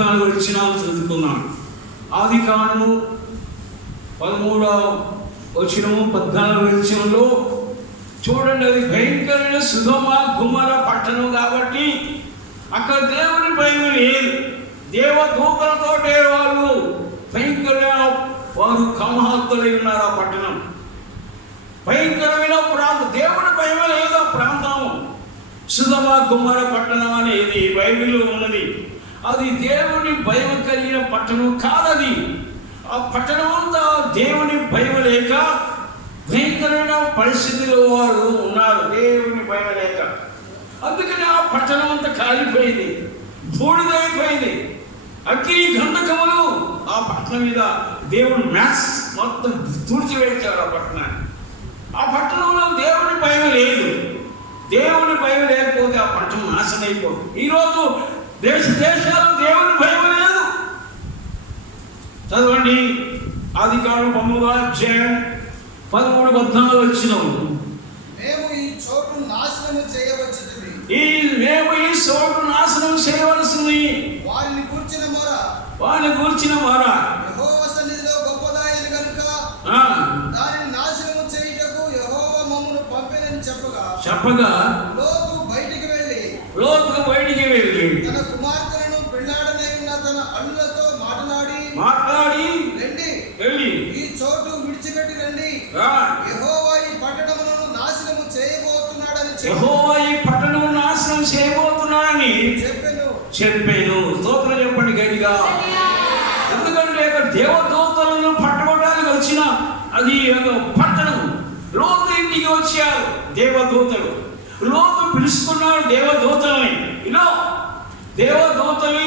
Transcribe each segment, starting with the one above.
14 వచనాలు చదువుకున్నాను. ఆదికాండము 13వ వచనము 14వ వచనంలో చూడండి, అది భయంకరమైన సొదొమ గొమొర్రా పట్టణం కాబట్టి అక్కడ దేవుని భయం లేదు. దేవదూతలతోటే వాళ్ళు భయంకరమైన వారు కామహత్తులై ఉన్నారు. ఆ పట్టణం భయంకరమైన ప్రాంతం, దేవుని భయం లేదు. ఆ ప్రాంతం సొదొమ గొమొర్రా పట్టణం అనేది బైబిల్లో ఉన్నది. అది దేవుని భయం కలిగిన పట్టణం కాదది. ఆ పట్టణం అంతా దేవుని భయం లేక భయంకరమైన పరిస్థితిలో వారు ఉన్నారు, దేవుని భయం లేక. అందుకని ఆ పట్టణం అంతా కాలిపోయింది, బూడిదైపోయింది. అగ్ని గంధకములు ఆ పట్టణం మీద దేవుడు మ్యాథ్స్ మొత్తం తుడిచివేశారు. ఆ పట్టణంలో దేవుని భయం లేదు. దేవుని భయం లేకపోతే ఆ పట్టణం నాశనం అయిపోదు. ఈరోజు దేశాలు దేవుని భయం లేదు. చదవండి, ఆదికాండం 13వ అధ్యాయం 13-14 వచనం. మేము ఈ చోటు నాశనం చేయవలసింది, వారిని గూర్చిన మొర యెహోవా సన్నిధిలో గొప్పదాయను గనుక దానిని నాశనం చేయుటకు యెహోవా మమ్మును పంపెనని చెప్పగా లోతు బయటికి వెళ్ళి తన కుమార్తెలను పెళ్లాడనై ఉన్న తన అల్లులతో మాట్లాడి రండి, ఈ చోటు విడిచిపెట్టి రండి, యెహోవా ఈ పట్టణమును నాశనం చేయబోతున్నాడని చెప్పాను. స్తోత్రం చెప్పండి గట్టిగా. ఎందుకంటే దేవదూతలను పట్టుకోవడానికి వచ్చిన అది పట్టణం. లోతు ఇంటికి వచ్చారు దేవదూతలు. లోతు పిలుచుకున్నాడు దేవదూతలని. ఇలా దేవదూతని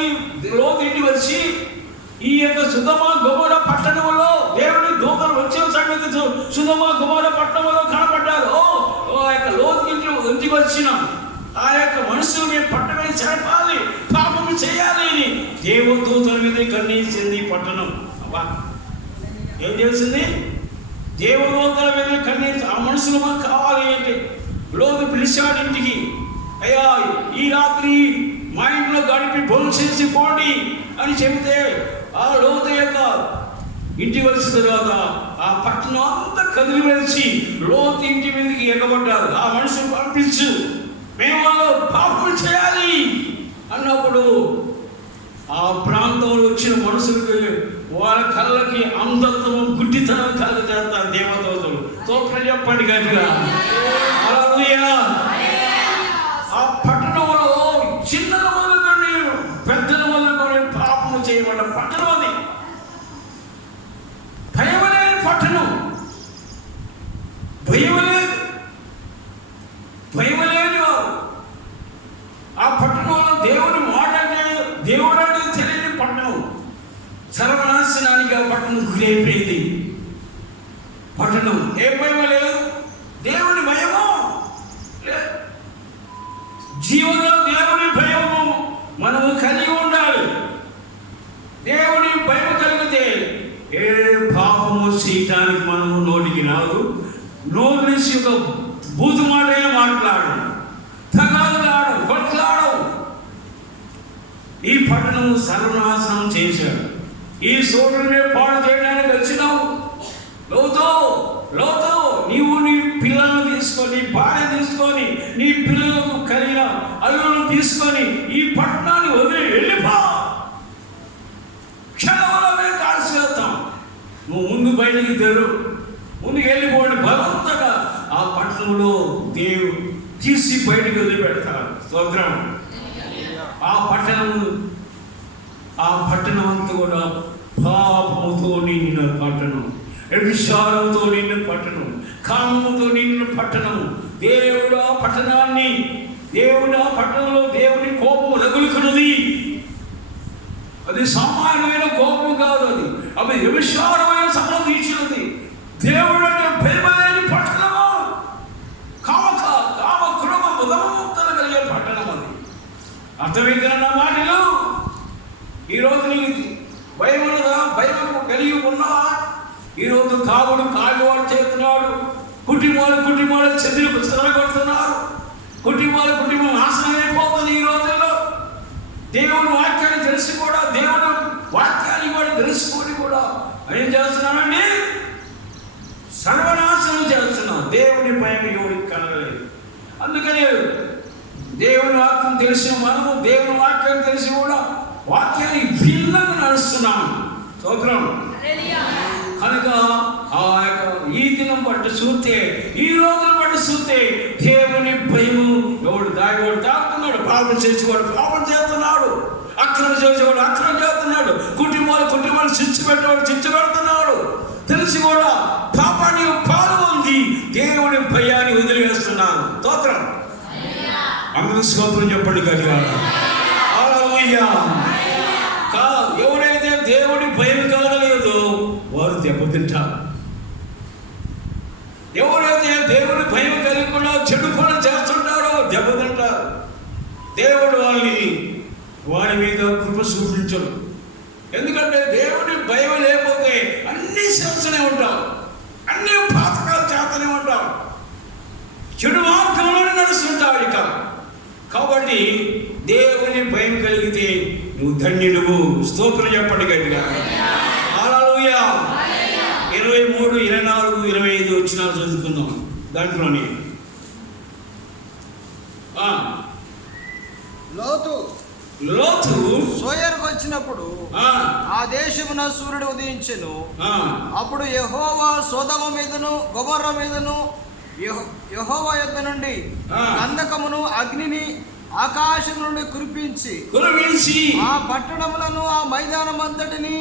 లోతు ఇంటికి వచ్చి ఈ యొక్క సొదొమ గొమొర్రా పట్టణంలో దేవుని దూతలు వచ్చిన సంగతి సొదొమ గొమొర్రా పట్టణంలో కనపడ్డారు. ఆ యొక్క లోతు ఇంటికి వచ్చిన ఆ యొక్క మనుషులు మేము పట్టణమే చెరపాలి, పాపము చేయాలి అని దేవదూతల మీద కన్నీసింది పట్టణం. ఏం చేసింది? దేవదూతల మీద కన్నీసి ఆ మనుషులు మాకు కావాలి అంటే లోతు పిలిచాడు ఇంటికి. అయ్యా, ఈ రాత్రి మా ఇంట్లో గడిపి భోంచేసి పోండి అని చెబితే ఆ లోతు యొక్క ఇంటికి వచ్చిన తర్వాత ఆ పట్టణం అంతా కదిలి వెలిచి లోతు ఇంటి మీదకి ఎగబడ్డారు. ఆ మనుషులు పంపించు, మేము వాళ్ళు పాపం చేయాలి అన్నప్పుడు ఆ ప్రాంతంలో వచ్చిన మనుషులకి వాళ్ళ కళ్ళకి అంధత్వం, గుడ్డితనం కలగజేస్తారు దేవదూతలు. స్తోత్రం చెప్పండి గట్టిగా. హల్లెలూయా. ఆ పట్టణంలో చిన్నల మొదలుకొని పెద్దల మొదలుకొని పాపము చేయబడ్డ పట్టణం అది. భయమలేని పట్టణం, భయమలేని వారు. ఆ పట్టణంలో దేవుని మాట అంటే దేవుడు అంటే తెలియని పట్టణం. సర్వనాశనానికి ఆ పట్టణం గురైపోయింది. పట్టణం ఏం భయం లేదు, దేవుని భయము లేదు. జీవనంలో దేవుని భయము మనము కలిగి ఉండాలి. దేవుని భయం కలిగితే ఏ పాపము చేయటానికి మనము నోటికి రాదు. నోరు నుంచి ఒక బూతు మాటే మాట్లాడు, తగాదులాడు, కొట్లాడు. ఈ పట్టణం సర్వనాశనం చేశాడు. ఈ సోదరునే పాడు చేయడానికి వచ్చినావు. లోతు నీవు నీ పిల్లలను తీసుకొని, భార్య తీసుకొని, నీ పిల్లలకు కలిగిన అల్లులను తీసుకొని ఈ పట్టణాన్ని వదిలి వెళ్ళిపో. క్షణంలోనే కాల్చి వెళ్తాం. నువ్వు ముందు బయటికి ముందుకు వెళ్ళిపోండి. బలవంతంగా ఆ పట్టణంలో దేవుడు తీసి బయటికి వదిలిపెడతారు. స్తోత్రం. ఆ పట్టణం అంతా కూడా పాపముతో నిండిన పట్టణం, వ్యభిచారంతో నిండిన పట్టణం, కామముతో నిండిన పట్టణం. దేవుడు ఆ పట్టణంలో దేవుని కోపము రగులుకున్నది. అది సామాన్యమైన కోపం కాదు, అది వ్యభిచారమైన సంబంధించినది. దేవుడు అంటే భయమలేని పట్టణము, కామ క్రోమ ముదముక్తలు కలిగే పట్టణం అది. అర్థమైందన్న మాటలు. ఈరోజు నీకు భయం ఉన్నదా? భయం కలిగి ఉన్నావా? ఈరోజు కాగువాడు చేస్తున్నాడు. కుటుంబాలు చెదరగొడుతున్నారు. కుటుంబం నాశనం అయిపోతుంది. ఈ రోజుల్లో దేవుని వాక్యాన్ని తెలిసి కూడా దేవుడు అందుకని దేవుని వాక్యం తెలిసిన మనము దేవుని వాక్యం తెలిసి కూడా వాక్యానికి భిన్నంగా నడుస్తున్నాము. స్తోత్రం. కనుక ఆ యొక్క ఈ దినం బట్టి చూస్తే, ఈ రోజును బట్టి చూస్తే దేవుని భయము, ఎవడు దాగేవాడు తాగుతున్నాడు, పాపం చేసేవాడు పాపం చేస్తున్నాడు, అక్రమం చేసేవాడు అక్రమం చేస్తున్నాడు, కుటుంబాలు చిచ్చు పెట్టేవాడు చిచ్చు పెడుతున్నాడు. తెలిసి కూడా పాపాన్ని పాలు ఉంది, దేవుని భయాన్ని వదిలివేస్తున్నారు. స్తోత్రం. అందరూ స్తోత్రం చెప్పండి గట్టిగా. హల్లెలూయా. ఎవరైతే దేవుడి భయం కలగలేదో వారు దెబ్బతింటారు. ఎవరైతే దేవుడి భయం కలిగకుండా చెడు పనులు చేస్తుంటారో దెబ్బతింటారు. దేవుడు వారి మీద కృప చూపించడు. ఎందుకంటే దేవుడి భయం లేకపోతే అన్ని చేస్తూనే ఉంటాం, అన్ని పాతకాలు చేస్తూనే ఉంటాం, చెడు మార్గంలోనే నడుస్తుంటావు ఇక. కాబట్టి దేవుని భయం కలిగితే నువ్వు ధన్యుడువు. స్తోత్రం చెప్పండి గట్టిగా. హల్లెలూయా. 23, 24, 25 వచనాలు చదువుకుందాం. దాంట్లోని లోతు సోయరుకు వచ్చినప్పుడు ఆ దేశమున సూర్యుడు ఉదయించెను. అప్పుడు యెహోవా సొదొమ మీదను గొమొర్రా మీదను యెహోవా యొద్ద నుండి గంధకమును అగ్నిని ఆకాశం నుండి కురిపించి ఆ పట్టణములను ఆ మైదానమంతటిని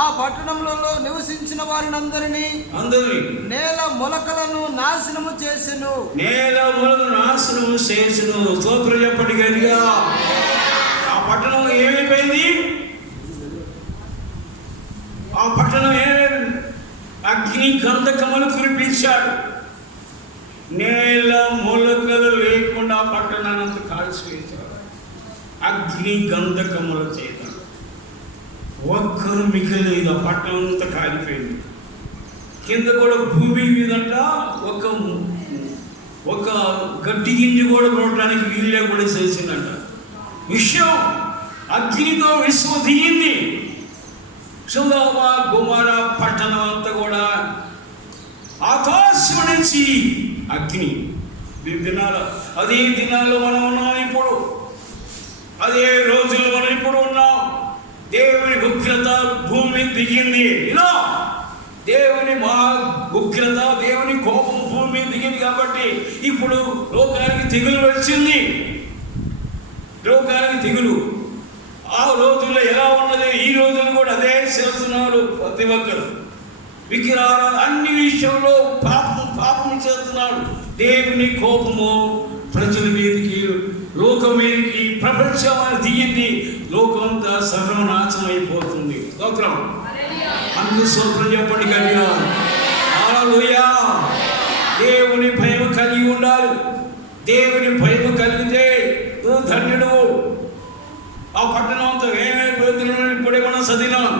ఆ పట్టణములలో నివసించిన వారినందరినీ నేల మొలకలను నాశనము చేసెను. స్తోత్రం చెప్పండి గట్టిగా. ఆ పట్టణంలో ఏమైపోయింది? ఆ పట్టణం అగ్ని గంధకములు కురిపించాడు. నేల మొలకలు లేకుండా పట్టణాన్ని అంతా కాల్చివేశాడు అగ్ని గంధకముల చేత. ఒక్కరు మిగిలిన పట్టణం అంతా కాలిపోయింది. కింద కూడా భూమి మీదంట ఒక గడ్డి గింజ కూడా కొట్టడానికి వీళ్ళే కూడా చేసిందంట. విషయం అగ్నితో విశ్వ దిగింది. సొదొమ గొమొర్రా పట్టణం అంతా కూడా ఆకాశం నుంచి అగ్ని. అదే దినాల్లో మనం ఉన్నాం ఇప్పుడు, అదే రోజుల్లో మనం ఇప్పుడు ఉన్నాం. దేవుని ఉగ్రత భూమి దిగింది. ఇలా దేవుని ఉగ్రత, దేవుని కోపం భూమి దిగింది. కాబట్టి ఇప్పుడు లోకానికి తెగులు వచ్చింది. లోకానికి తెగులు. ఆ రోజుల్లో ఎలా ఉన్నది, ఈ రోజులు కూడా అదే చేస్తున్నారు ప్రతి ఒక్కరు. విగ్రహాలు అన్ని విషయంలో పాపం చేస్తున్నాడు. దేవుని కోపము ప్రజల మీదకి, లోకం మీదకి, ప్రపంచం దిగింది. లోకమంతా సర్వనాశనం అయిపోతుంది. స్తోత్రం. అందరూ స్తోత్రం చెప్పండి గట్టిగా. హల్లెలూయా. దేవుని భయం కలిగి ఉండాలి. దేవుని భయం కలిగితే నువ్వు ధన్యుడు. ఆ పట్టణం అంతా ఏమైపోతుంది? ఇప్పుడే మనం చదివినాం.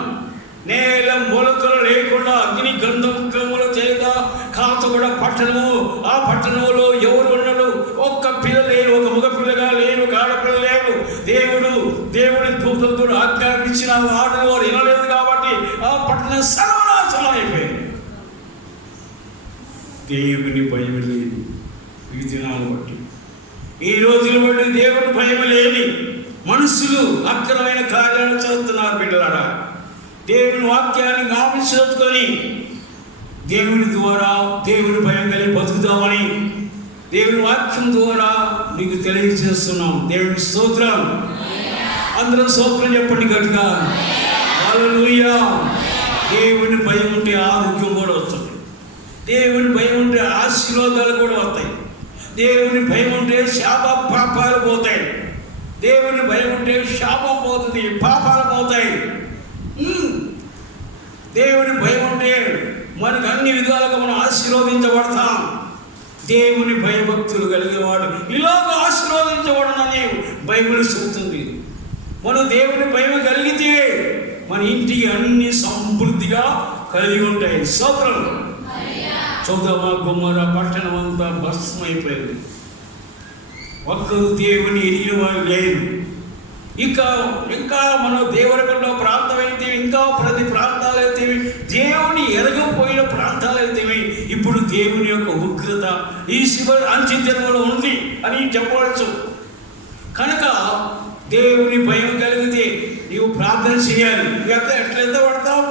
నేల మొలకలు లేకుండా అగ్ని గంధకముల చేత కాల్చబడిన పట్టణము. ఆ పట్టణంలో ఎవరు ఉండరు. ఒక్క పిల్ల లేరు, ఒక మగ పిల్లగా లేరు, ఒక ఆడపిల్ల లేరు. దేవుడి దూతలతో ఆజ్ఞాపించిన వాటిని వారు వినలేదు కాబట్టి ఆ పట్టణం సర్వనాశనం అయిపోయింది. దేవుని భయం లేదు. ఈ దినాలు బట్టి, ఈ రోజులు బట్టి దేవుని భయం లేని మనుషులు అక్రమైన కార్యాలు చేస్తున్నారు. బిడ్డలారా, దేవుని వాక్యాన్ని జ్ఞాపించుకొని దేవుని ద్వారా దేవుని భయం కలిగి బతుకుతామని దేవుని వాక్యం ద్వారా నీకు తెలియజేస్తున్నాం. దేవుని స్తోత్రం. అందరూ స్తోత్రం చెప్పండి గట్టిగా. హల్లెలూయా. దేవుని భయం ఉంటే ఆరోగ్యం కూడా వస్తుంది. దేవుని భయం ఉంటే ఆశీర్వాదాలు కూడా వస్తాయి. దేవుని భయం ఉంటే శాప పాపాలు పోతాయి. దేవుని భయం ఉంటే శాపం పోతుంది, పాపాలు పోతాయి. దేవుని భయం ఉంటే మనకు అన్ని విధాలుగా మనం ఆశీర్వదించబడతాం. దేవుని భయభక్తులు కలిగేవాడు ఇలాగ ఆశీర్వదించబడనని బైబిల్ చెబుతుంది. మనం దేవుని భయం కలిగితే మన ఇంటికి అన్ని సమృద్ధిగా కలిగి ఉంటాయి. స్తోత్రం. సొదొమ గొమొర్రా పట్టణం అంతా భస్మైపోయింది. ఒక్కరు దేవుని ఎరిగిన వారు లేరు. ఇంకా మనం దేవుడిలో ప్రాంతం అయితే, ఇంకా ప్రతి ప్రాంతాలు అయితే, దేవుని ఎరగపోయిన ప్రాంతాలు అయితే ఇప్పుడు దేవుని యొక్క ఉగ్రత ఈ శివ అంత్యదినంలో ఉంది. అని చెప్పవచ్చు. కనుక దేవుని భయం కలిగితే నీవు ప్రార్థన చేయాలి. ఎట్లా పడతావు?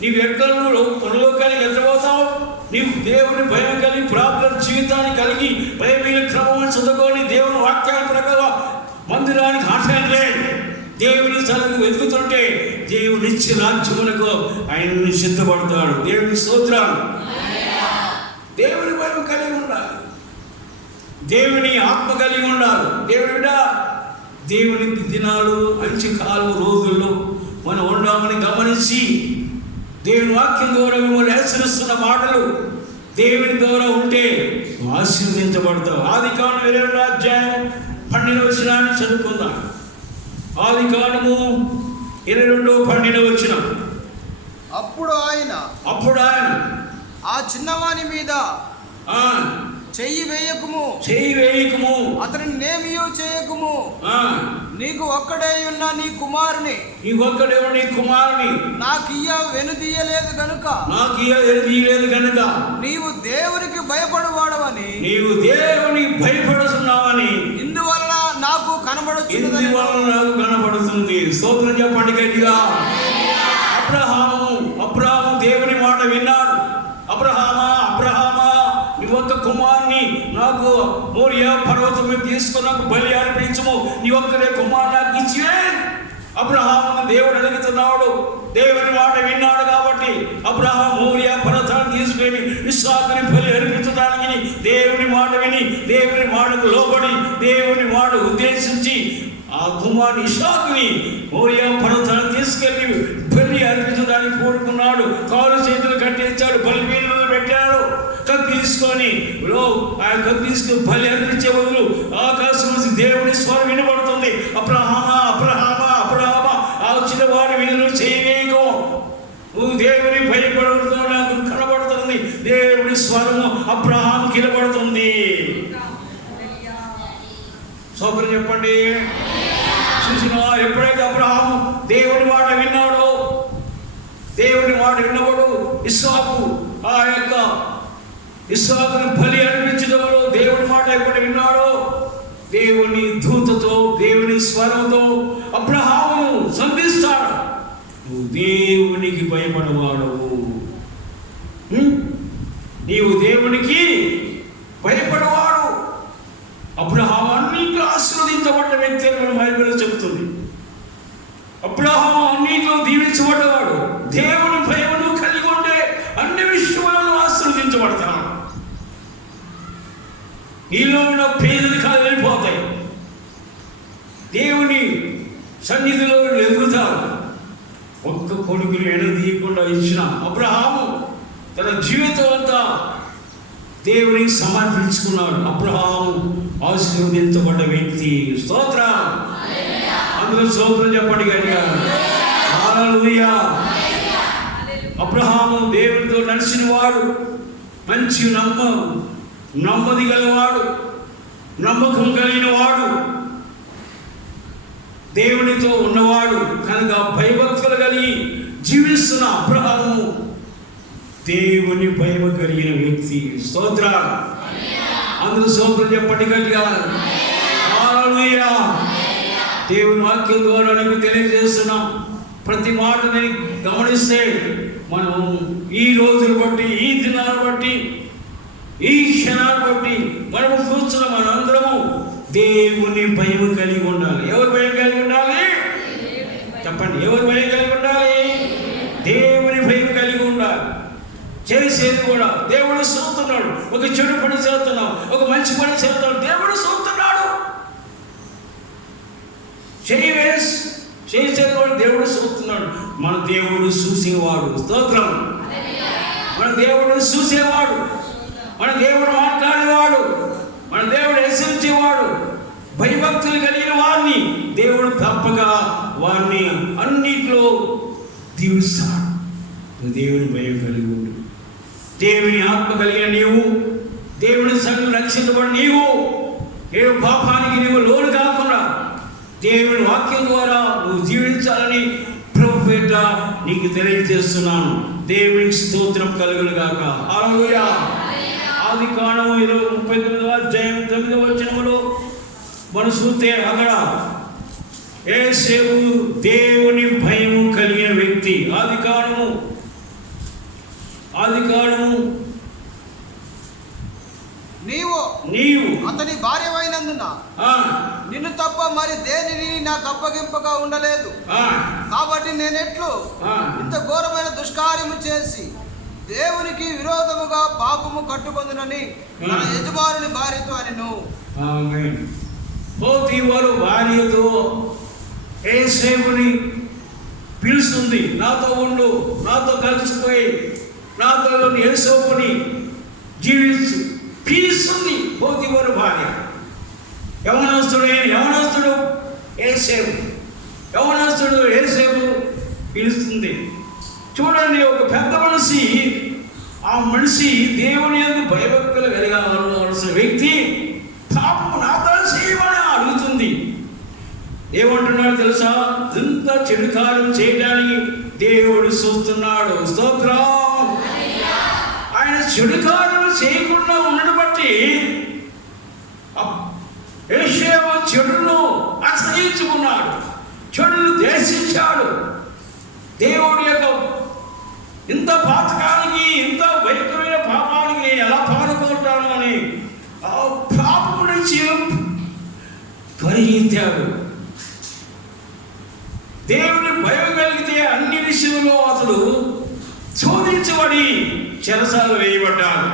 నీవు ఎక్కడో పరలోకానికి ఎత్తపోతావు. నీవు దేవుని భయం కలిగి ప్రార్థన జీవితాన్ని కలిగి బైబిల్ క్రమం చదువుకొని దేవుని వాక్యాల ప్రకారం మందిరానికి ఆశలే దేవుని స్థలం వెతుకుతుంటే దేవుని ఇచ్చిన రాజ్యములకు ఆయన సిద్ధపడతాడు. దేవుని స్తోత్రం. దేవుని భయం కలిగి ఉండాలి, దేవుని ఆత్మ కలిగి ఉండాలి. దేవుని దినాలు అంత్యకాలం రోజుల్లో మనం ఉండామని గమనించి దేవుని వాక్యం ద్వారా మిమ్మల్ని హెచ్చరిస్తున్న మాటలు దేవుని ద్వారా ఉంటే ఆశీర్వదించబడతావు. ఆదికాండం 22వ అధ్యాయం 12వ వచనాన్ని చదువుకుందాం. ఆదికాండము 22:12 వచనం. అప్పుడు ఆయన ఆ చిన్నవాని మీద చెయ్యి వేయకుము, అతనిని నేమియో చేయకుము. నీకు ఒక్కడే ఉన్న నీ కుమారుని నాకియ్య వెనుదీయలేదు గనుక నీవు దేవునికి భయపడువాడవని ఇందువలన నాకు కనబడుతుంది. స్తోత్రం చెప్పండి గట్టిగా. అబ్రహాము దేవుని మాట విన్నాడు. అబ్రహామా నీ ఒక్క కుమారుని నాకు మోరియా పర్వతం మీద తీసుకుని నాకు బలి అర్పించము, నీ ఒక్కడే కుమారుని నాకు ఇచ్చివే. అబ్రహామును దేవుడు అడుగుతున్నాడు. దేవుని మాట విన్నాడు కాబట్టి అబ్రహాము మోరియా పర్వతాన్ని తీసుకొని ఇస్సాకుని బలి అర్పించడానికి దేవుని మాట విని దేవుని మాటకు లోబడి దేవుని మాట ఉద్దేశించి ఆ కుమారుని ఇస్సాకుని మోరియా పర్వతాన్ని తీసుకెళ్ళి బలి అర్పించడానికి కోరుకున్నాడు. కాలు చేతులు కట్టించాడు, బలిపీఠం పెట్టాడు. కత్తి తీసుకొని బలి అర్పించే బదులు ఆకాశం నుంచి దేవుని స్వరం వినబడుతుంది. అబ్రహామా ఆ చిన్నవాడి మీద చేయవేయకు, నువ్వు దేవుని భయపడుతూ నాకు కనబడుతుంది. దేవుని స్వరము అబ్రహాము కినబడుతుంది. సోదరు చెప్పండి. చూసిన ఎప్పుడైతే అబ్రహాము దేవుని మాట విన్నాడో, దేవుని మాట విన్నవాడు ఇస్సాకుని బలి అర్పించడంలో దేవుని మాట ఎప్పుడు విన్నాడో దేవుని దూతతో దేవుని స్వరంతో అబ్రహామును సంధిస్తాడు. నువ్వు దేవునికి భయపడవాడవు, నీవు దేవునికి భయపడవాడు. అబ్రహాము అన్నింటిలో ఆశీర్వదించబడ్డ వ్యక్తి అని మన బైబిల్ చెబుతుంది. అబ్రహాము అన్నింటిలో దీవించబడ్డవాడు. దేవుని భయమును కలిగి ఉంటే అన్ని విషయాలను ఆశీర్వదించబడతాడు. నీలో ఉన్న పేదరికాలు వెళ్ళిపోతాయి, దేవుని సన్నిధిలో ఎదుగుతారు. ఒక్క కొడుకులు ఎడదీయకుండా ఇచ్చిన అబ్రహాము తన జీవితం అంతా దేవునికి సమర్పించుకున్నాడు. అబ్రహాము ఆశీర్వదించబడ్డ వ్యక్తి. స్తోత్రం. అందులో స్తోత్రం చెప్పండి గట్టిగా. హల్లెలూయా. అబ్రహాము దేవునితో నడిచిన వాడు, మంచి నమ్మది గలవాడు, నమ్మకం కలిగిన వాడు, దేవునితో ఉన్నవాడు. కనుక భయభక్తులు కలిగి జీవిస్తున్న అబ్రహాము దేవుని భయం కలిగిన వ్యక్తి. స్తోత్రం. అందరూ స్తోత్రం చెప్పండి గట్టిగా. హల్లెలూయా. దేవుని వాక్యం ద్వారా నీకు తెలియజేస్తున్నాం. ప్రతి మాటని గమనిస్తే మనం ఈ రోజులు బట్టి, ఈ దినాలు బట్టి, ఈ క్షణాలు బట్టి మనము కూర్చున్న మనందరము దేవుని భయం కలిగి ఉండాలి. ఎవరు భయం కలిగి ఉండాలి చెప్పండి? ఎవరు భయం కలిగి ఉండాలి? దేవుని భయం కలిగి ఉండాలి. చేసేది కూడా దేవుడు చూస్తున్నాడు. ఒక చెడు పని చేస్తున్నాం, ఒక మంచి పని చేస్తున్నాడు, దేవుడు చూస్తున్నాడు. చేసేది కూడా దేవుడు చూస్తున్నాడు. మన దేవుడు చూసేవాడు. స్తోత్రం. మన దేవుడు చూసేవాడు, మన దేవుడు మాట్లాడేవాడు, మన దేవుడు హెచ్చరించేవాడు. భయభక్తులు కలిగిన వారిని దేవుడు తప్పగా వారిని అన్నిట్లో దీవిస్తాడు. దేవుని భయం కలిగి ఉండు. దేవుని ఆత్మ కలిగిన నీవు, దేవుని సన్నిధిలో రక్షించబడి నీవు ఏ పాపానికి నీవు లోను కాకుండా దేవుని వాక్యం ద్వారా నువ్వు జీవించాలని ప్రభుపేట నీకు తెలియజేస్తున్నాను. దేవునికి స్తోత్రం కలుగును గాక. హల్లెలూయా. ఆదికాండము 39వ అధ్యాయం 9వ వచనములో మనం చూస్తే అక్కడ యోసేపు దేవుని భయం కలిగిన వ్యక్తి. ఆదికాండము నీవు అతని భార్యమైనందున నిన్ను తప్ప మరి దేనిని నాకు అప్పగింపగా ఉండలేదు. కాబట్టి నేనెట్లు ఇంత ఘోరమైన దుష్కార్యము చేసి దేవునికి విరోధముగా పాపము కట్టుకొందునని మన యజమానుని భార్యతో అనెను. వారు భార్యతో యోసేపుని పిలుస్తుంది, నాతో ఉండు, నాతో కలిసిపోయి నాతో యోసేపుని జీవించు పిలుస్తుంది. పోతీఫరు భార్య యవనస్తుడు యోసేపు పిలుస్తుంది. చూడండి, ఒక పెద్ద మనిషి, ఆ మనిషి దేవుని యందు భయభక్తులు కలిగాల్సిన వ్యక్తి పాపము నాతో చేయమని అడుగుతుంది. ఏమంటున్నాడు తెలుసా? ఇంత చెడు కార్యం చేయడానికి దేవుడు చూస్తున్నాడు. స్తోత్రం. ఆయన చెడు కార్యం చేయకుండా ఉండడం బట్టి యోసేపు చెడును అసహించుకున్నాడు, చెడును ద్వేషించాడు. దేవుడి యొక్క ఇంత పాతకానికి, ఇంత భయంకరమైన పాపానికి నేను ఎలా పాల్గొంటాను అని ఆ పాపము నుంచి పరిగెత్తాడు. దేవుని భయం కలిగితే అన్ని విషయంలో అతడు శోధించబడి చెరసాలు వేయబడ్డాడు.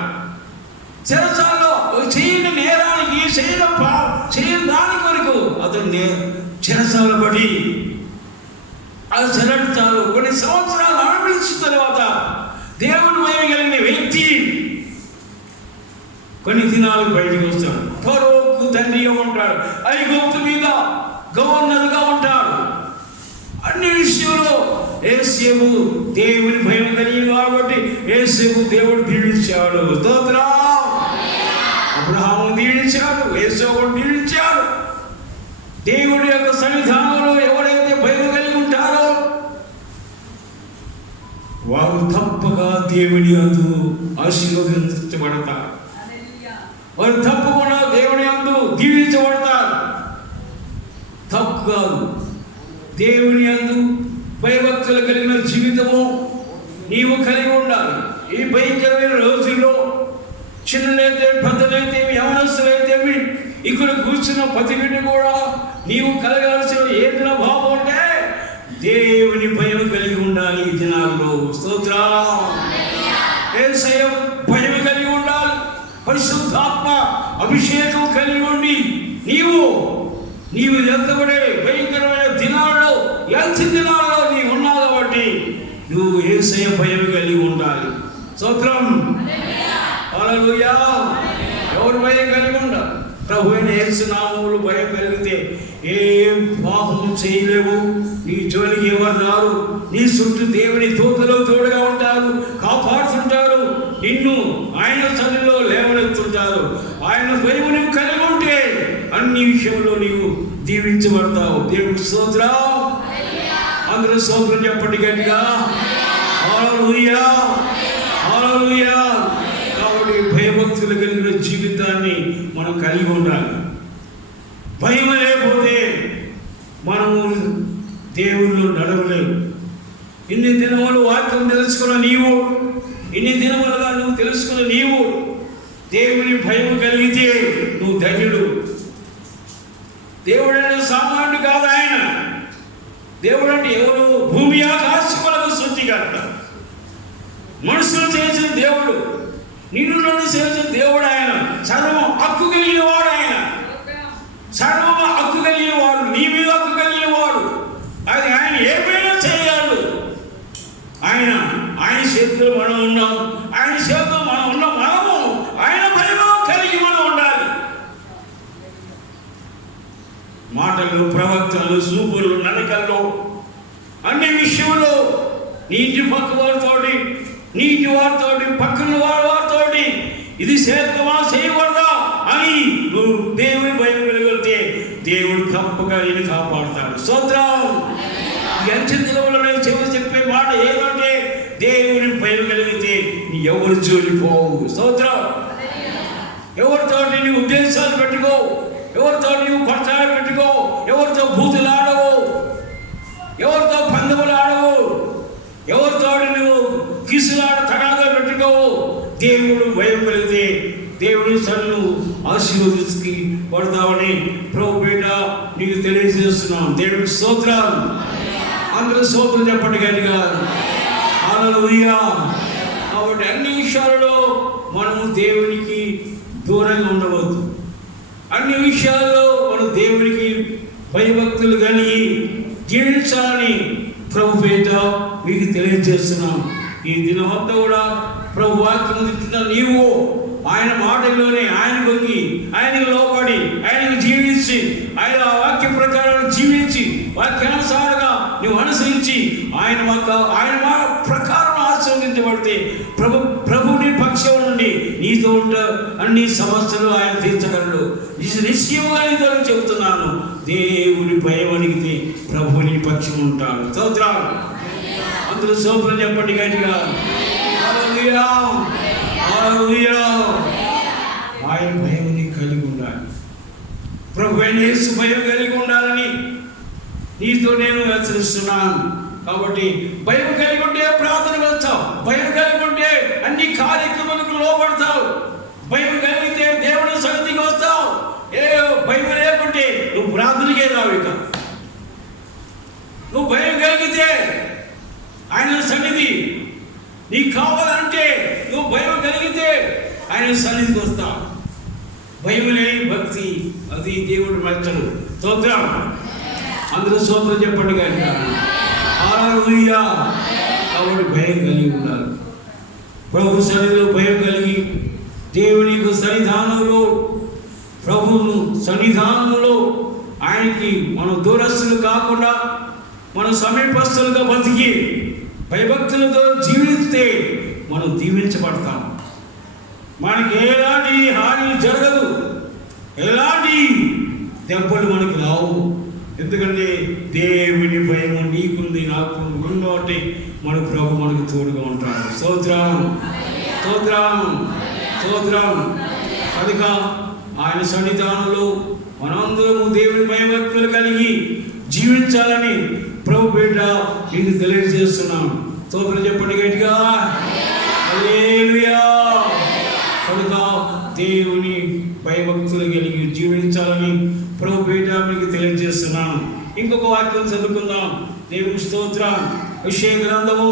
చెరసాల్లో చేయని నేరానికి, చేయని దాని కొరకు అతను చెరసాల పడి అది చెరటాలు కొన్ని సంవత్సరాలు అనుభవించిన తర్వాత దేవుని భయం కలిగిన వ్యక్తి కొన్ని దినాలకు బయటికి వస్తాడు. ఫరోకు తండ్రిగా ఉంటాడు, ఐగుప్తు మీద గవర్నర్గా ఉంటాడు. అన్ని విషయంలో యోసేపు దేవుని భయం కలిగి కాబట్టి యోసేపు దేవుడు దీవించాడు. స్తోత్రం. అబ్రహాము దీవించాడు, యోసేపును దీవించాడు. దేవుడి యొక్క సన్నిధానంలో ఎవరైతే భయం కలిగి ఉంటారో వారు తప్పగా దేవుని యందు ఆశీర్వదించబడతారు. వారు తప్పకుండా దేవుని యందు దీవించబడతారు. తప్పు కాదు. దేవుని యందు భయభక్తులు కలిగిన జీవితము నీవు కలిగి ఉండాలి. ఈ భయంకరమైన రోజుల్లో చిన్నలైతే, పెద్దలైతే, యవనస్తులైతేమి, ఇక్కడ కూర్చున్న ప్రతి బిడ్డ కూడా నీవు కలగాల్సిన ఏదైనా భావం అంటే దేవుని భయం కలిగి ఉండాలి. ఈ దినాల్లో స్తోత్రం. యేసయ్య భయం కలిగి ఉండాలి. పరిశుద్ధాత్మ అభిషేకం కలిగి ఉండి నీవు ఎత్తబడే భయంకరమైన దినాల్లో, దినాల్లో నీవు ఉన్నావు కాబట్టి నువ్వు యేసయ్య భయం కలిగి ఉండాలి. స్తోత్రం. హల్లెలూయా. ఎవరు భయం కలిగి ఉండాలి? ప్రభు అయిన యేసు నామములో భయం కలిగితే ఏం పాపము చేయలేవు. నీ జోలికి ఎవరు రారు. నీ చుట్టూ దేవుని దూతలు తోడుగా ఉంటారు, కాపాడుతుంటారు. నిన్ను ఆయన సన్నిధిలో లేవనెత్తుంటారు. ఆయన భయం నువ్వు కలిగి ఉంటే అన్ని విషయంలో నీవు దీవించబడతావు. దేవుడి స్తోత్రం. అందరూ స్తోత్రం చెప్పండి గట్టిగా. హల్లెలూయా, హల్లెలూయా. కాబట్టి భయభక్తులు కలిగిన జీవితాన్ని మనం కలిగి ఉండాలి. భయం లేకపోతే మనము దేవుళ్ళు నడవలేవు. ఇన్ని దినములు వాక్యం తెలుసుకున్న నీవు, ఇన్ని దినములుగా నువ్వు తెలుసుకున్న నీవు దేవుని భయం కలిగితే నువ్వు ధన్యుడు. దేవుడు అంటే సామాన్యుడు కాదు. ఆయన దేవుడు అంటే ఎవరు? భూమి ఆకాశములకు సృష్టికర్త. మనుషులు చేసిన దేవుడు, నిన్ను నన్ను చేసిన దేవుడు ఆయన. సర్వం హక్కు కలిగిన వాడు ఆయన. సర్వం హక్కు కలిగిన వాడు, నీ మీద హక్కు కలిగిన వాడు. అది ఆయన ఏమైనా చేయాలి. ఆయన చేతిలో మనం ఉన్నాం. ఆయన చేతిలో మనం ఉన్నాం. మనము ఆయన భయం కలిగి మనం ఉండాలి. మాటలు, ప్రవక్తలు, సూపులు, నడకల్లో అన్ని విషయంలో నీ ఇంటి పక్క వారితోటి, నీ ఇంటి వారితోటి, పక్కన వారితోటి ఇది చేద్దామా చేయకూడదా అని నువ్వు దేవుని భయం కలిగితే దేవుడు తప్పగా నేను కాపాడుతాడు. స్తోత్రం. ఎంచెందులో చెప్పే మాట ఏదంటే దేవుని భయం కలిగితే నీ ఎవరు జోలిపోవు. స్తోత్రం. ఎవరితో నీ ఉద్దేశాలు పెట్టుకో, ఎవరితో నీవు కొట్లాడ పెట్టుకో, ఎవరితో బూతులు ఆడవు, ఎవరితో పందెములు ఆడవు, ఎవరితో నువ్వు కిసులాడ తగాగా పెట్టుకోవు. దేవుడు భయం కలిగితే దేవుడి సన్ను ఆశీర్వదించి పడతామని ప్రభు పేట నీకు తెలియజేస్తున్నాం. దేవుడి స్తోత్రం. అందరూ స్తోత్రం చెప్పండి గట్టిగా. హల్లెలూయా. కాబట్టి అన్ని విషయాలలో మనము దేవునికి దూరంగా ఉండవద్దు. అన్ని విషయాల్లో మనం దేవునికి భయభక్తులు కానీ జీవించాలని ప్రభు పేట మీకు తెలియజేస్తున్నాం. ఈ దినమంతా కూడా ప్రభు వాక్యం తింటున్న నీవు ఆయన మాటల్లోనే ఆయనకి లోపడి ఆయనకు జీవించి ఆయన వాక్య ప్రకారం జీవించి వాక్యానుసారంగా నువ్వు అనుసరించి ఆయన ప్రకారం ఆశీర్వదించబడితే ప్రభుని పక్షం నుండి నీతో అన్ని సమస్యలు ఆయన తీర్చగలడు. నిశ్చయముగా నీతో చెబుతున్నాను, దేవుని భయం అడిగితే ప్రభుని పక్షం ఉంటాడు. స్తోత్రం. అందరూ స్తోత్రం చెప్పండి గట్టిగా. హల్లెలూయా, హల్లెలూయా. ఆయన భయం కలిగి ఉండాలి. ప్రభు అయిన యేసు భయం కలిగి ఉండాలని నీతో నేను హెచ్చరిస్తున్నాను. కాబట్టి భయం కలిగి ఉంటే ప్రార్థన వెళ్తావు, భయం కలిగి ఉంటే అన్ని కార్యక్రమాలకు లోపడతావు, భయం కలిగితే దేవుడి సన్నిధికి వస్తావు. భయం లేకుంటే నువ్వు ప్రార్థనకే రావు. ఇక నువ్వు భయం కలిగితే ఆయన సన్నిధి నీకు కావాలంటే నువ్వు భయం కలిగితే ఆయన సన్నిధికి వస్తావు. భయం లేని భక్తి అది దేవుడు మెచ్చడు. స్తోత్రం. అందరూ స్తోత్రం చెప్పండి కానీ. హల్లెలూయా. కాబట్టి భయం కలిగి ఉండాలి. ప్రభు సన్నిధిలో భయం కలిగి దేవుని సన్నిధానంలో ప్రభువును సన్నిధానంలో ఆయనకి మనం దూరస్తులు కాకుండా మనం సమీపస్తులుగా బతికి భయభక్తులతో జీవిస్తే మనం దీవించబడతాం. మనకి ఎలాంటి హాని జరగదు, ఎలాంటి దెబ్బలు మనకి రావు. ఎందుకంటే దేవుని భయం నీకుంది, నాకు ఉన్నోటి మన ప్రభు మనకు తోడుగా ఉంటాడు. స్తోత్రం, స్తోత్రం, స్తోత్రం. కనుక ఆయన సన్నిధానంలో మనందరము దేవుని భయభక్తులు కలిగి జీవించాలని ప్రభు పేట మీకు తెలియజేస్తున్నాం. స్తోత్రం చెప్పండి గట్టిగా. హల్లెలూయా. కనుక దేవుని భయభక్తులు కలిగి జీవించాలని ప్రభు పేట మీకు తెలియజేస్తున్నాను. ఇంకొక వాక్యం చదువుకుందాం. దేవుని స్తోత్రం. యెషయా గ్రంథము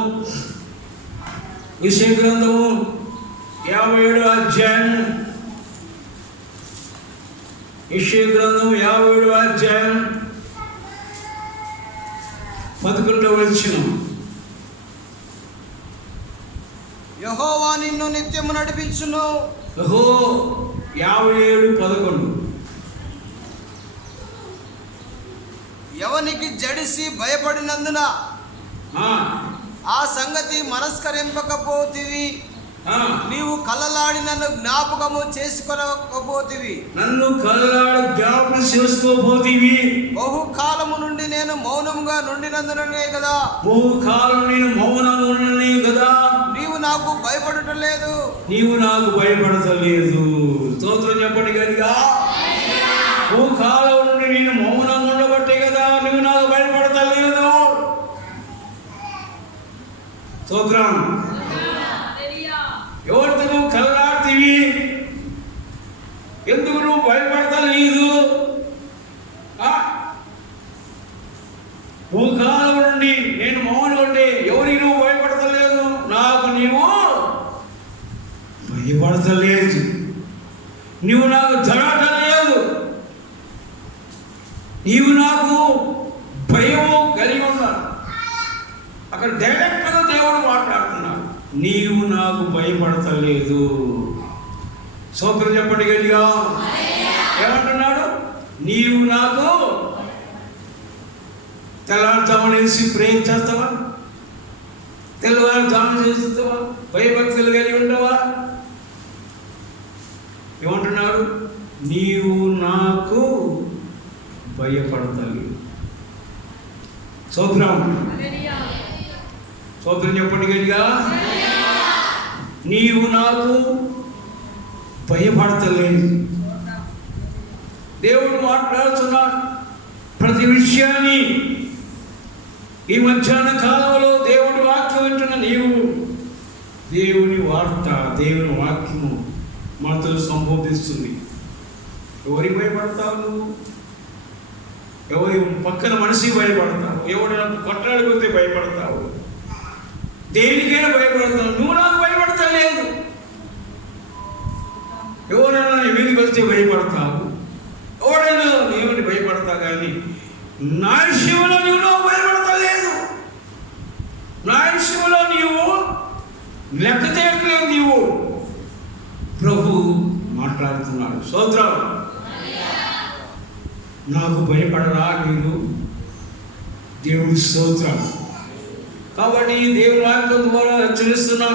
57వ అధ్యాయం. యెషయా గ్రంథం 57వ అధ్యాయం 11వ వచనం. యెహోవా నిన్ను నిత్యము నడిపించును. 57:11. ఎవనికి జడిసి భయపడినందున ఆ సంగతి మనస్కరింపకపోతివి, నీవు కలలాడి నన్ను జ్ఞాపకము చేసుకోకపోతివి. నన్ను కలలాడి జ్ఞాపకం చేసుకోపోతివి. బహుకాలము నుండి నేను మౌనముగా నుండినందునే కదా. బహుకాలం నేను మౌనంగా ఉండనే కదా. నీవు నాకు భయపడటలేదు. నీవు నాకు భయపడతలేదు. స్తోత్రం చెప్పండి గట్టిగా. బహుకాలం నుండి నేను మౌనంగా ఉండబట్టే కదా నువ్వు నాకు భయపడతలేదు. స్తోత్రం. ఎవరితో నువ్వు కలలాడుతీవి? ఎందుకు నువ్వు భయపడతలేదు? భూకాలం నుండి నేను మౌనం ఉంటే ఎవరికి నువ్వు భయపడతలేదు? నాకు నీవు భయపడతలేదు, నువ్వు నాకు జరగటలేదు, నీవు నాకు భయము కలిగి ఉన్నావు. అక్కడ డైరెక్ట్గా దేవుడు మాట్లాడుతున్నాడు, నీవు నాకు భయపడతలేదు. స్తోత్రం చెప్పండి గట్టిగా. ఏమంటున్నాడు? నీవు నాకు తెల్లారుజామునేసి ప్రేమ చేస్తావా? తెల్లవారుజామున చేస్తావా? భయభక్తులు కలిగి ఉండవా? ఏమంటున్నాడు? నీవు నాకు భయపడతలేదు. స్తోత్రం, స్తోత్రం చెప్పండి గట్టిగా. నీవు నాకు భయపడతలేదు. దేవుడు మాట్లాడుతున్నాడు ప్రతి విషయాన్ని. ఈ మధ్యాహ్న కాలంలో దేవుడి వాక్యం వింటున్న నీవు దేవుని వార్త, దేవుని వాక్యము మనతో సంబోధిస్తుంది. ఎవరికి భయపడతావు నువ్వు? ఎవరి పక్కన మనిషికి భయపడతావు? ఎవరైనా కొట్లాడిపోతే భయపడతావు? దేనికైనా భయపడతావు. నువ్వు నాకు భయపడతలేదు. ఎవరైనా ఎమిదికి వస్తే భయపడతావు, ఎవరైనా దేవుని భయపడతావు. కానీ నా విషయంలో నువ్వు భయపడతలేదు. నా విషయంలో నీవు లెక్క చేయట్లేదు. నీవు ప్రభు మాట్లాడుతున్నాడు. స్తోత్రం. నాకు భయపడరా మీరు? దేవుడి స్తోత్రం. కాబట్టి దేవుని వాక్యం ద్వారా హెచ్చరిస్తున్నా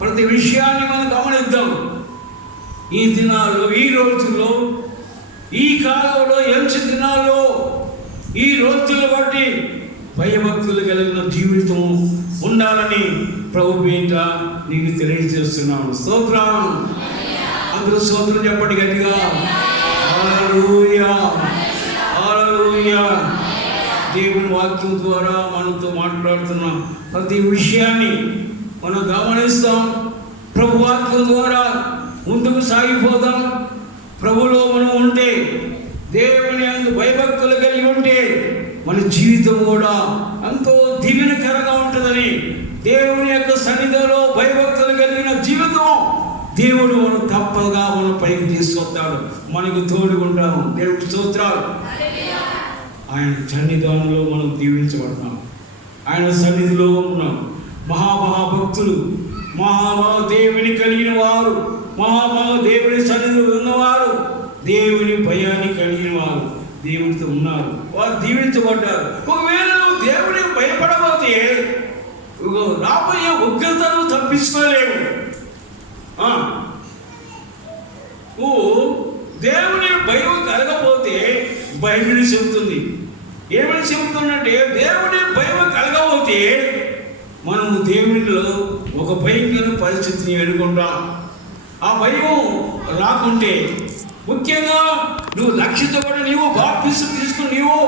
ప్రతి విషయాన్ని మనం గమనిద్దాం. ఈ దినాల్లో, ఈ రోజుల్లో, ఈ కాలంలో, ఎంచు దినాల్లో, ఈ రోజులు బట్టి భయభక్తులు కలిగిన జీవితం ఉండాలని ప్రభు పేరిట నీకు తెలియజేస్తున్నాను. స్తోత్రం. అందరూ స్తోత్రం చెప్పండి గట్టిగా. హల్లెలూయా, హల్లెలూయా. దేవుని వాక్యం ద్వారా మనతో మాట్లాడుతున్న ప్రతి విషయాన్ని మనం గమనిస్తాం. ప్రభు వాక్యం ద్వారా ముందుకు సాగిపోదాం. ప్రభులో మనం ఉంటే, దేవుని యందు భయభక్తులు కలిగి ఉంటే మన జీవితం కూడా ఎంతో దీవెనకరంగా ఉంటుందని, దేవుని యొక్క సన్నిధిలో భయభక్తులు కలిగిన జీవితం దేవుడు మనం తప్పగా మనం పైకి తీసుకొస్తాడు. మనకు తోడుకుంటాం. దేవుడి స్తోత్రాలు. ఆయన సన్నిధానంలో మనం దీవించబడతాం. ఆయన సన్నిధిలో ఉన్నాం. మహాభక్తులు, దేవుని కలిగిన వారు, దేవుని సన్నిధిలో ఉన్నవారు, దేవుని భయాన్ని కలిగిన వారు దేవునితో ఉన్నారు. వారు దీవించబడ్డారు. ఒకవేళ నువ్వు దేవుడికి భయపడబోతే రాబోయే ఉగ్రతను తప్పించుకోలేవు. నువ్వు దేవుని భయం కలగపోతే బైబిల్ చెబుతుంది. ఏమని చెబుతుందంటే, దేవుని భయం కలగపోతే మనము దేవునిలో ఒక భయంకర పరిస్థితిని ఎదుర్కొంటాం. ఆ భయం రాకుంటే, ముఖ్యంగా నువ్వు లక్ష్యతోటి నీవు బాప్తిసం తీసుకుని నీవు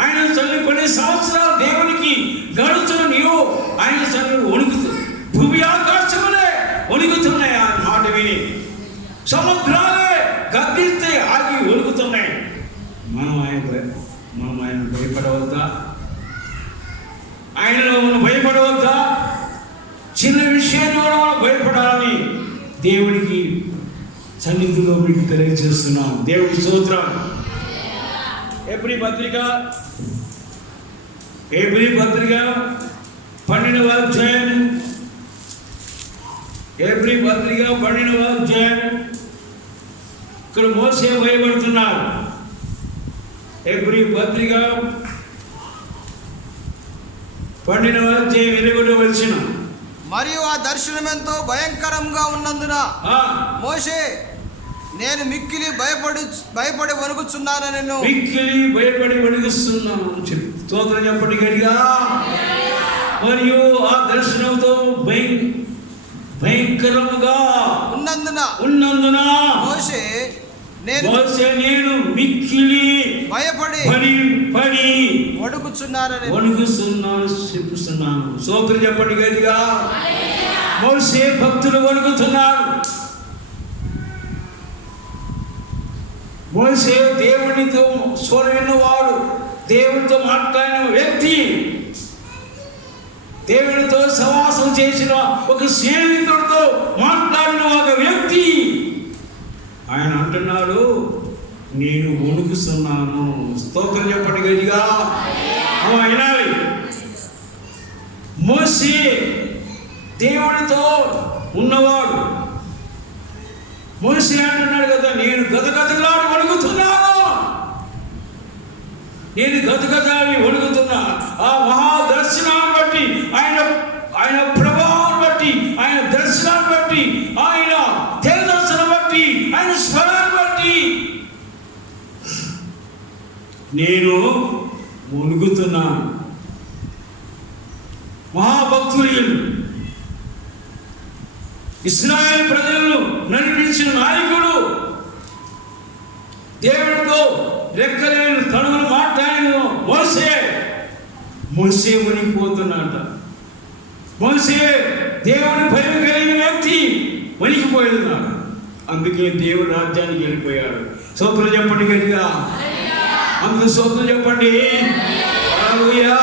ఆయన తల్లి కొన్ని సంవత్సరాలు దేవునికి గడుచున్న నీవు ఆయన తల్లి వణుకుతుంది. భూమి ఆకాశములే వణుకుతున్నాయి ఆ మాట విని. సముద్రాలే గద్దిస్తే ఆగి వణుకుతున్నాయి. మనం ఆయన భయపడవద్దా? ఆయనలో మనం భయపడవద్దా? చిన్న విషయాన్ని కూడా మనం భయపడాలని దేవుడికి సన్నిధిలో మీకు తెలియజేస్తున్నాం. దేవుడి స్తోత్రం. ఎబ్రీ పత్రిక 12వ అధ్యాయం. ఎబ్రీ పత్రిక 12వ అధ్యాయం. ఇక్కడ మోసే భయపడుతున్నారు. ఎబ్రీ పత్రిక 12వ అధ్యాయం 21వ వచనం. మరియు ఆ దర్శనం ఎంతో భయంకరంగా ఉన్నందున మోషే, నేను మిక్కిలి భయపడి వణుకుచున్నానని స్తోత్రం చెప్పండి గట్టిగా. మరియు ఆ దర్శనంతో భయంకరముగా ఉన్నందున మోషే, నేను మిక్కిలి భయపడి వణుకుచున్నాను చెప్పుతున్నాను. స్తోత్రం చెప్పండి గట్టిగా. మోషే భక్తులు వణుకుతున్నారు. మోషే దేవునితో స్వరవిన్నవాడు, దేవునితో మాట్లాడిన వ్యక్తి, దేవునితో సవాసం చేసిన ఒక స్నేహితుడితో మాట్లాడిన ఒక వ్యక్తి. ఆయన అంటున్నాడు, నేను వణుకుతున్నాను. స్తోత్రం చెప్పండి గట్టిగా. వినాలి. మోషే దేవునితో ఉన్నవాడు. మోషే అంటున్నాడు కదా, నేను గదగదలాడి వణుకుతున్నాను. నేను గదగదాడి వణుకుతున్నా. ఆ మహాదర్శనాన్ని బట్టి, ఆయన ప్రభావం బట్టి, ఆయన దర్శనాన్ని బట్టి, ఆయన తేజస్సును బట్టి, ఆయన స్వరాన్ని బట్టి నేను వణుకుతున్నాను. మహాభక్తులు ఇశ్రాయేలు ప్రజలను నడిపించిన నాయకుడు, దేవుడితో రెక్కలేని తనువులు మాట్లాడిన మోసే వణికిపోతున్నట. మోసే దేవుని భయం కలిగిన వ్యక్తి వణికిపోతున్నాడు. అందుకే దేవుడు రాజ్యానికి వెళ్ళిపోయాడు. స్తోత్రం చెప్పండి గట్టిగా, అందుకు స్తోత్రం చెప్పండి. హల్లెలూయా.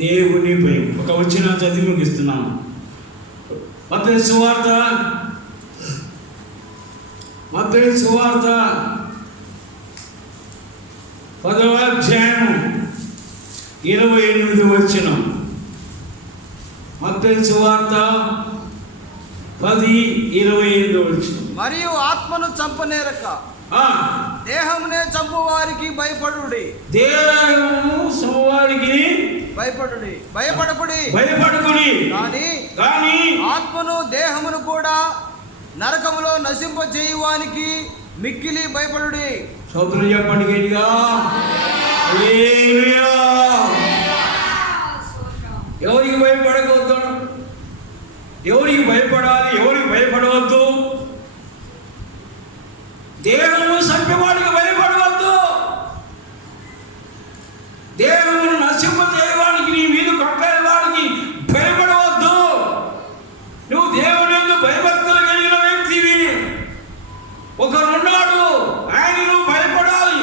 దేవుని భయం. ఒక వచ్చిన చదివి ముగిస్తున్నాను. మత్తయి సువార్త 10వ అధ్యాయం 28వ వచనం. మత్తయి సువార్త 10:28వ వచనం. మరియు ఆత్మను చంపనేరక దేహమునే చంపువారికి భయపడుడి. దేహము చంపువారికి భయపడకుడి. కానీ ఆత్మను దేహమును కూడా నరకములో నశింపజేయువానికి మిక్కిలి భయపడుడి. స్తోత్రం చెప్పండి గట్టిగా. హల్లెలూయా. ఎవరికి భయపడవద్దు? ఎవరికి భయపడాలి, ఎవరికి భయపడవద్దు? దేహము చంపేవాడికి భయపడవద్దు. దేహమును నశింపజేయవాడికి, నీ మీద కొట్టే వాడికి భయపడవద్దు. నువ్వు దేవుని యందు భయభక్తులు కలిగిన వ్యక్తివి. ఒకరున్నాడు, ఆయన నువ్వు భయపడాలి.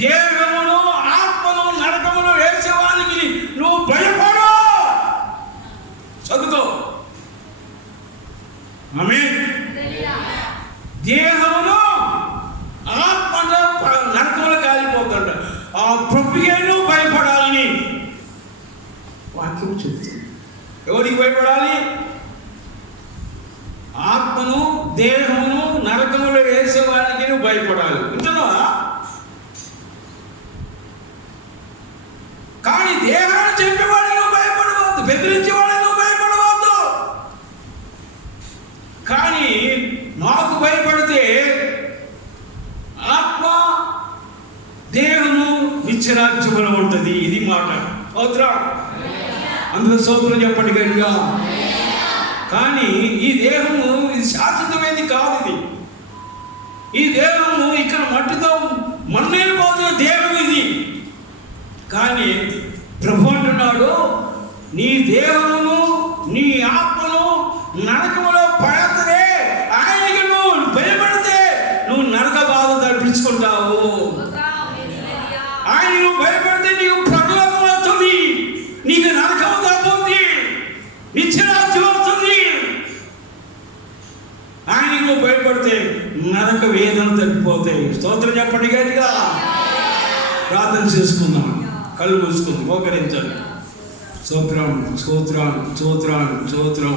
దేహమును ఆత్మను నరకమును వేసేవానికి నువ్వు భయపడు. చదువుకో. ఆమేన్. దేహమును ఆత్మను నరకములు కాలిపోతాడు. ఆ ప్రభుకే నువ్వు భయపడాలని వాక్యం చెప్తుంది. ఎవరికి భయపడాలి? ఆత్మను దేహమును నరకములో వేసేవాడికి నువ్వు భయపడాలి. వింటున్నావా? కానీ దేహాన్ని చెప్పేవాడికి నువ్వు భయపడవద్దు, బెదిరించేవాడికి నువ్వు భయపడవద్దు. కానీ నాకు భయపడితే ఆత్మ దేహము నిత్యరాజ్యములో ఉంటుంది. ఇది మాట. స్తోత్రం. అందులో స్తోత్రం చెప్పండి గట్టిగా. కానీ ఈ దేహము ఇది శాశ్వతమైనది కాదు. ఈ దేహము ఇక్కడ మట్టితో మన్నెళ్ళిపోతున్న దేహం ఇది. కానీ ప్రభు అంటున్నాడు, నీ దేహమును నీ ఆత్మను నరకములో పడతరే, ఆయనకి నువ్వు భయపడితే నువ్వు నరక బాధ తప్పించుకుంటావు. ఆయన నువ్వు భయపడితే నీకు పరలోకం వస్తుంది, నీకు నరకం తప్పుతుంది, నిత్యరాజ్యం వస్తుంది. ఆయన నువ్వు భయపడితే నరక వేదన తగ్గిపోతాయి. స్తోత్రం చెప్పండి గట్టిగా. ప్రార్థన చేసుకుందాం. కళ్ళు మూసుకుందాం. మోకరించండి. స్తోత్రం స్తోత్రం స్తోత్రం స్తోత్రం.